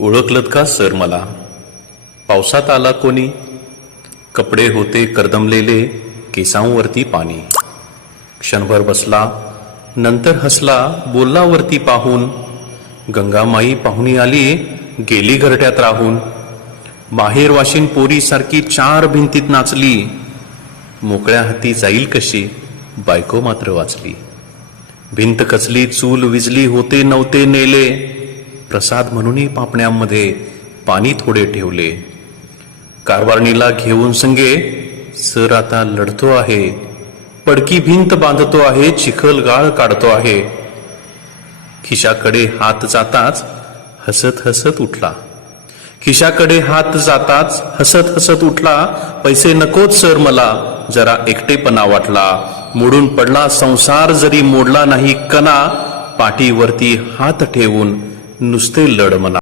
ओळखलत का सर मला? पावसात आला कोणी? कपडे होते करदमलेले केसांवरती पाणी. क्षणभर बसला नंतर हसला बोलला वरती पाहून. गंगामाई पाहुणी आली गेली घरट्यात राहून. बाहेर वाशिन चार भिंतीत नाचली. मोकळ्या हाती जाईल कशी बायको मात्र वाचली. भिंत कचली चूल विजली होते नव्हते नेले. प्रसाद म्हणूनही पापण्यांमध्ये पाणी थोडे ठेवले. कारवारणीला घेऊन संगे सर आता लढतो आहे. पडकी भिंत बांधतो आहे चिखल गाळ काढतो आहे. खिशाकडे हात जाताच हसत हसत उठला. खिशाकडे हात जाताच हसत हसत उठला. पैसे नकोच सर मला. जरा एकटेपणा वाटला. मोडून पडला संसार जरी मोडला नाही कणा पाठीवरती हात ठेवून नुसते लढ म्हणा